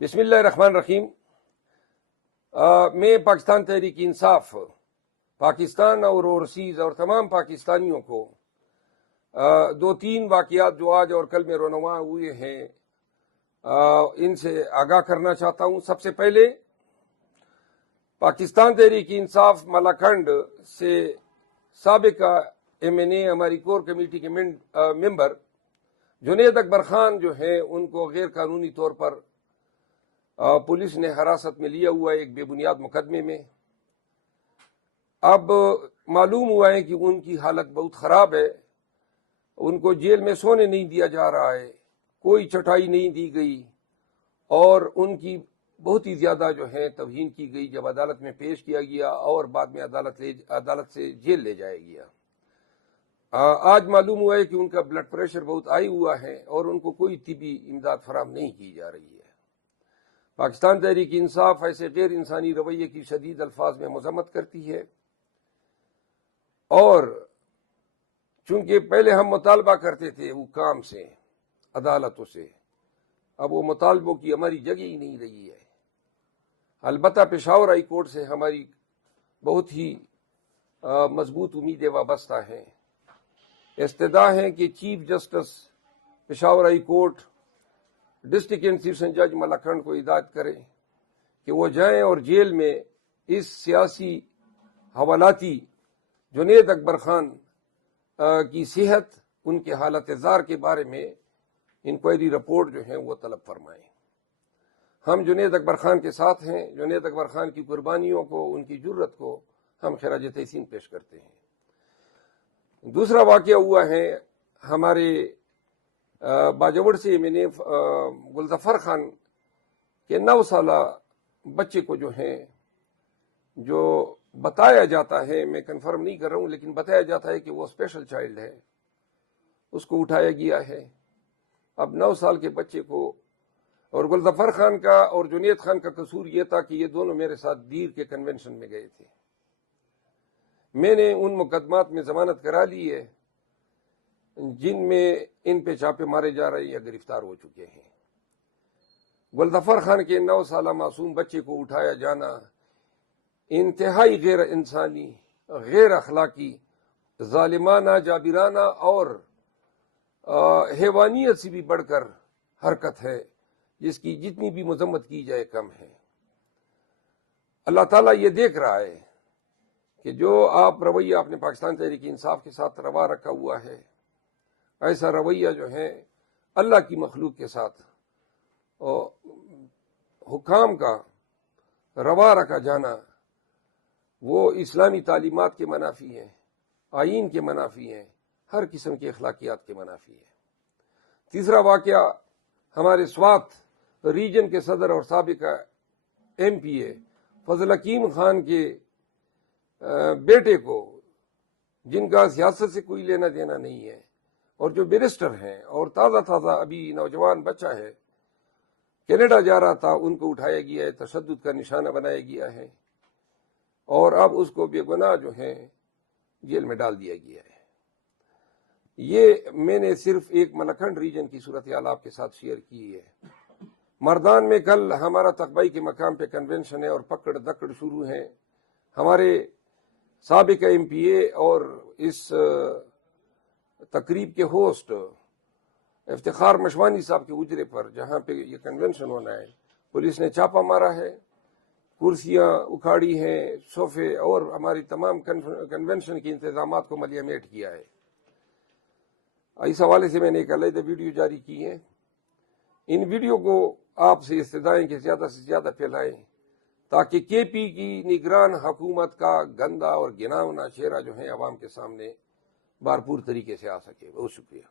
بسم اللہ الرحمن الرحیم۔ میں پاکستان تحریک انصاف، پاکستان اور اوورسیز اور تمام پاکستانیوں کو دو تین واقعات جو آج اور کل میں رونما ہوئے ہیں ان سے آگاہ کرنا چاہتا ہوں۔ سب سے پہلے پاکستان تحریک انصاف ملاکنڈ سے سابق MNA ہماری کور کمیٹی کے ممبر جنید اکبر خان جو ہیں ان کو غیر قانونی طور پر پولیس نے حراست میں لیا ہوا ہے ایک بے بنیاد مقدمے میں۔ اب معلوم ہوا ہے کہ ان کی حالت بہت خراب ہے، ان کو جیل میں سونے نہیں دیا جا رہا ہے، کوئی چٹائی نہیں دی گئی اور ان کی بہت ہی زیادہ جو ہے توہین کی گئی جب عدالت میں پیش کیا گیا اور بعد میں عدالت سے جیل لے جایا گیا۔ آج معلوم ہوا ہے کہ ان کا بلڈ پریشر بہت ہائی ہوا ہے اور ان کو کوئی طبی امداد فراہم نہیں کی جا رہی ہے۔ پاکستان تحریک انصاف ایسے غیر انسانی رویے کی شدید الفاظ میں مذمت کرتی ہے، اور چونکہ پہلے ہم مطالبہ کرتے تھے حکام سے، عدالتوں سے، اب وہ مطالبوں کی ہماری جگہ ہی نہیں رہی ہے۔ البتہ پشاور ہائی کورٹ سے ہماری بہت ہی مضبوط امیدیں وابستہ ہیں۔ استدعا ہے کہ chief justice Peshawar high court district and session جج ملاکنڈ کو ہدایت کرے کہ وہ جائیں اور جیل میں اس سیاسی حوالاتی جنید اکبر خان کی صحت، ان کے حالت زار کے بارے میں انکوائری رپورٹ جو ہیں وہ طلب فرمائیں۔ ہم جنید اکبر خان کے ساتھ ہیں۔ جنید اکبر خان کی قربانیوں کو، ان کی جرت کو ہم خراج تحسین پیش کرتے ہیں۔ دوسرا واقعہ ہوا ہے ہمارے باجوڑ سے MNA گلظفر خان کے 9 سالہ بچے کو جو ہیں، جو بتایا جاتا ہے، میں کنفرم نہیں کر رہا ہوں لیکن بتایا جاتا ہے کہ وہ اسپیشل چائلڈ ہے، اس کو اٹھایا گیا ہے۔ اب 9 سال کے بچے کو، اور گلظفر خان کا اور جنید خان کا قصور یہ تھا کہ یہ دونوں میرے ساتھ دیر کے کنونشن میں گئے تھے۔ میں نے ان مقدمات میں ضمانت کرا لی ہے جن میں ان پہ چھاپے مارے جا رہے یا گرفتار ہو چکے ہیں۔ گلظفر خان کے 9 سالہ معصوم بچے کو اٹھایا جانا انتہائی غیر انسانی، غیر اخلاقی، ظالمانہ، جابرانہ اور حیوانیت سے بھی بڑھ کر حرکت ہے، جس کی جتنی بھی مذمت کی جائے کم ہے۔ اللہ تعالیٰ یہ دیکھ رہا ہے کہ جو رویہ آپ نے پاکستان تحریک انصاف کے ساتھ روا رکھا ہوا ہے، ایسا رویہ جو ہے اللہ کی مخلوق کے ساتھ حکام کا روا رکھا جانا، وہ اسلامی تعلیمات کے منافی ہیں، آئین کے منافی ہیں، ہر قسم کے اخلاقیات کے منافی ہیں۔ تیسرا واقعہ ہمارے سوات ریجن کے صدر اور سابق MPA فضل حکیم خان کے بیٹے کو، جن کا سیاست سے کوئی لینا دینا نہیں ہے اور جو بیرسٹر ہیں اور تازہ ابھی نوجوان بچہ ہے، کینیڈا جا رہا تھا، ان کو اٹھایا گیا ہے، تشدد کا نشانہ بنایا گیا ہے اور اب اس کو بے گناہ جو ہیں جیل میں ڈال دیا گیا ہے۔ یہ میں نے صرف ایک ملاکنڈ ریجن کی صورتحال آپ کے ساتھ شیئر کی ہے۔ مردان میں کل ہمارا تقبائی کے مقام پہ کنونشن ہے اور پکڑ دکڑ شروع ہیں۔ ہمارے سابق MPA اور اس تقریب کے ہوسٹ افتخار مشوانی صاحب کے اجرے پر، جہاں پہ یہ کنونشن ہونا ہے، پولیس نے چھاپہ مارا ہے، کرسیاں اکھاڑی ہیں، صوفے اور ہماری تمام کنونشن کے انتظامات کو ملیمیٹ کیا ہے۔ اس حوالے سے میں نے ایک علیحدہ ویڈیو جاری کی ہے۔ ان ویڈیو کو آپ سے استدعائیں کہ زیادہ سے زیادہ پھیلائیں تاکہ KP کی نگران حکومت کا گندا اور گھناؤنا چہرہ جو ہے عوام کے سامنے بھرپور طریقے سے آ سکے۔ بہت شکریہ۔